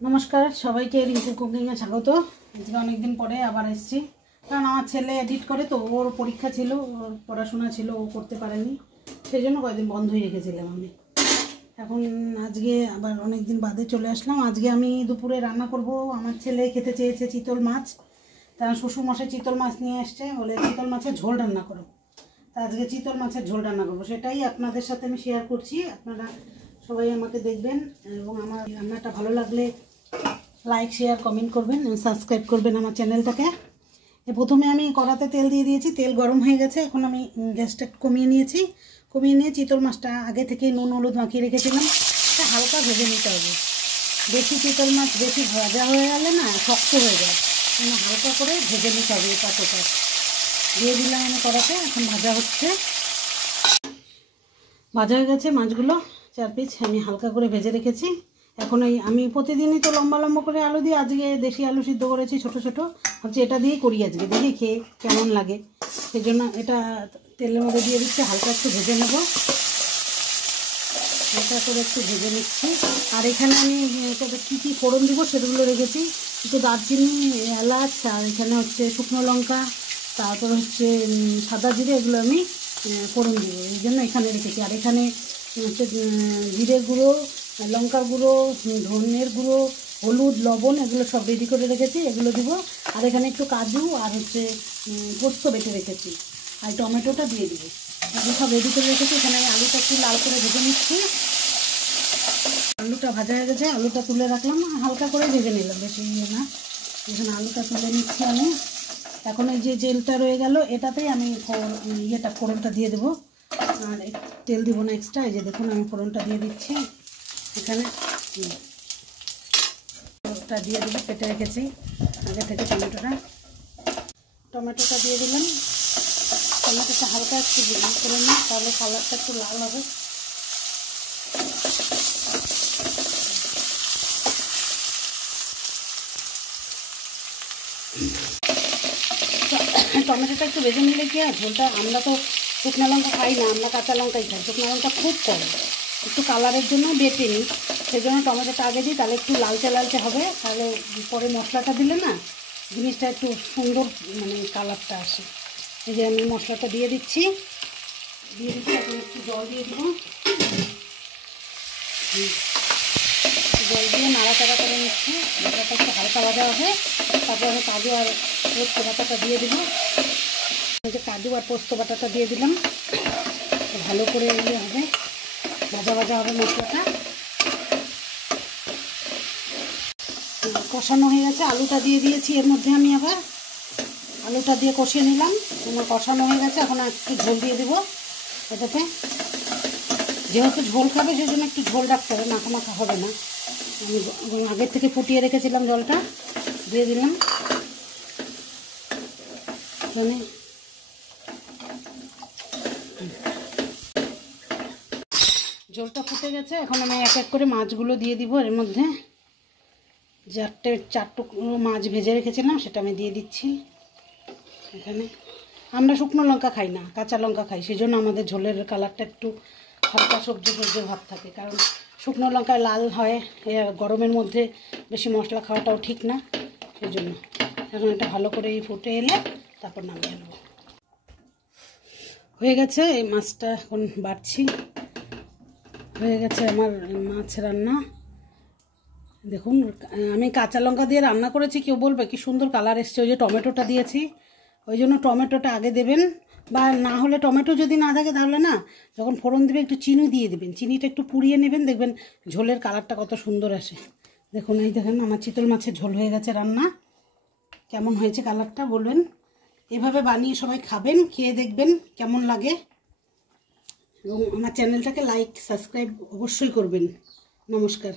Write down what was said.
নমস্কার সবাইকে রিঙ্কু কুকিংয়ে স্বাগত। আজকে অনেকদিন পরে আবার এসেছি, কারণ আমার ছেলে এডিট করে তো, ওর পরীক্ষা ছিল, ওর পড়াশোনা ছিল, ও করতে পারেনি, সেই জন্য কয়েকদিন বন্ধই রেখেছিলাম আমি। এখন আজকে আবার অনেক দিন বাদে চলে আসলাম। আজকে আমি দুপুরে রান্না করব। আমার ছেলে খেতে চেয়েছে চিতল মাছ, তার শ্বশুরমশাই চিতল মাছ নিয়ে আসছে, বলে চিতল মাছের ঝোল রান্না করো। তা আজকে চিতল মাছের ঝোল রান্না করবো, সেটাই আপনাদের সাথে আমি শেয়ার করছি। আপনারা সবাই আমাকে দেখবেন এবং আমার রান্নাটা ভালো লাগলে লাইক শেয়ার কমেন্ট করবেন, সাবস্ক্রাইব করবেন আমার চ্যানেলটাকে। প্রথমে আমি কড়াতে তেল দিয়ে দিয়েছি, তেল গরম হয়ে গেছে। এখন আমি গ্যাসটা কমিয়ে নিয়ে চিতল মাছটা আগে থেকে নুন হলুদ মাখিয়ে রেখেছিলাম, এটা হালকা ভেজে নিতে হবে। বেশি চিতল মাছ বেশি ভাজা হয়ে গেলে না শক্ত হয়ে যায়, হালকা করে ভেজে নিতে হবে। এটা দিয়ে দিলাম আমি কড়াতে, এখন ভাজা হচ্ছে। ভাজা হয়ে গেছে মাছগুলো, 4 পিস আমি হালকা করে ভেজে রেখেছি। এখন আমি প্রতিদিনই তো লম্বা লম্বা করে আলু দিই, আজকে দেশি আলু সিদ্ধ করেছি ছোট ছোট, ভাবছি এটা দিয়েই করি আজকে, দেখি খেয়ে কেমন লাগে। সেই জন্য এটা তেলের মধ্যে দিয়ে দিচ্ছি, হালকা একটু ভেজে নেব, হালকা করে একটু ভেজে নিচ্ছি। আর এখানে আমি কী কী ফোড়ন দিব সেগুলো রেখেছি, একটু দারচিনি, এলাচ, আর এখানে হচ্ছে শুকনো লঙ্কা, তারপর হচ্ছে সাদা জিরে, এগুলো আমি ফোড়ন দিব, এই জন্য এখানে রেখেছি। আর এখানে হচ্ছে জিরের গুঁড়ো, লঙ্কার গুঁড়ো, ধনের গুঁড়ো, হলুদ, লবণ, এগুলো সব রেডি করে রেখেছি, এগুলো দিব। আর এখানে একটু কাজু আর হচ্ছে পোস্ত বেটে রেখেছি, আর টমেটোটা দিয়ে দিব, এগুলো সব রেডি করে রেখেছি। এখানে আমি আলুটা একটু লাল করে ভেজে নিচ্ছি। আলুটা ভাজা হয়ে গেছে, আলুটা তুলে রাখলাম, হালকা করে ভেজে নিলাম, বেশি না। এখানে আলুটা তুলে নিচ্ছি আমি। এখন এই যে জেলটা রয়ে গেল, এটাতেই আমি ফোড়নটা দিয়ে দেবো, আর তেল দিব না এক্সট্রা। এই যে দেখুন আমি ফোড়নটা দিয়ে দিচ্ছি, এখানে ফোড়নটা দিয়ে দেবো, কেটে রেখেছি আগে থেকে টমেটোটা দিয়ে দিলাম। টমেটোটা হালকা একটু করে নিই, তাহলে কালারটা একটু লাল হবে। টমেটোটা একটু ভেজে নিলে কি হয়, ঝোলটা, আমরা তো শুকনো লঙ্কা খাই না, আমরা কাঁচা লঙ্কাই খাই, শুকনো লঙ্কা খুব কম, একটু কালারের জন্য বেটে নিই, সেই জন্য টমেটোটা আগে দিই, তাহলে একটু লালচে লালচে হবে, তাহলে পরে মশলাটা দিলে না জিনিসটা একটু সুন্দর কালারটা আসে। এই যে আমি মশলাটা দিয়ে দিচ্ছি, এখন একটু জল দিয়ে দিব, জল দিয়ে নাড়াচাড়া করে নিচ্ছি। মশলাটা একটু হালকা ভাজা হবে, তারপর আমি কাজু আর পোস্ত বাটাটা দিয়ে দেবো। এই যে কাজু আর পোস্ত বাটাটা দিয়ে দিলাম, ভালো করে হবে, ভাজা ভাজা হবে মশলাটা। কষানো হয়ে গেছে, আলুটা দিয়ে দিয়েছি এর মধ্যে, আমি আবার আলুটা দিয়ে কষিয়ে নিলাম, আমার কষানো হয়ে গেছে। এখন একটু ঝোল দিয়ে দেবো এটাতে, যেহেতু ঝোল খাবে সেই জন্য একটু ঝোল রাখতে হবে, মাখা মাখা হবে না। আমি আগের থেকে ফুটিয়ে রেখেছিলাম, জলটা দিয়ে দিলাম। এখানে জলটা ফুটে গেছে, এখন আমি এক এক করে মাছগুলো দিয়ে দিব এর মধ্যে। 4 টুকরো মাছ ভেজে রেখেছিলাম, সেটা আমি দিয়ে দিচ্ছি। এখানে আমরা শুকনো লঙ্কা খাই না, কাঁচা লঙ্কা খাই, সেই জন্য আমাদের ঝোলের কালারটা একটু হালকা সবজি ভাব থাকে, কারণ শুকনো লঙ্কায় লাল হয়, গরমের মধ্যে বেশি মশলা খাওয়াটাও ঠিক না, সেই জন্য। এখন এটা ভালো করে ফুটে এলে তারপর নামিয়ে নেব। হয়ে গেছে এই মাছটা, এখন বাড়ছি। হয়ে গেছে আমার মাছ রান্না। দেখুন আমি কাঁচা লঙ্কা দিয়ে রান্না করেছি, কেউ বলবে কি সুন্দর কালার এসছে, ওই যে টমেটোটা দিয়েছি, ওই জন্য টমেটোটা আগে দেবেন, বা না হলে টমেটো যদি না থাকে তাহলে না, যখন ফোড়ন দেবে একটু চিনি দিয়ে দেবেন, চিনিটা একটু পুড়িয়ে নেবেন, দেখবেন ঝোলের কালারটা কত সুন্দর আসে। দেখুন এই দেখেন আমার চিতল মাছের ঝোল হয়ে গেছে রান্না। কেমন হয়েছে কালারটা বলবেন, এভাবে বানিয়ে সবাই খাবেন, খেয়ে দেখবেন কেমন লাগে, এবং আমার চ্যানেলটাকে লাইক সাবস্ক্রাইব অবশ্যই করবেন। নমস্কার।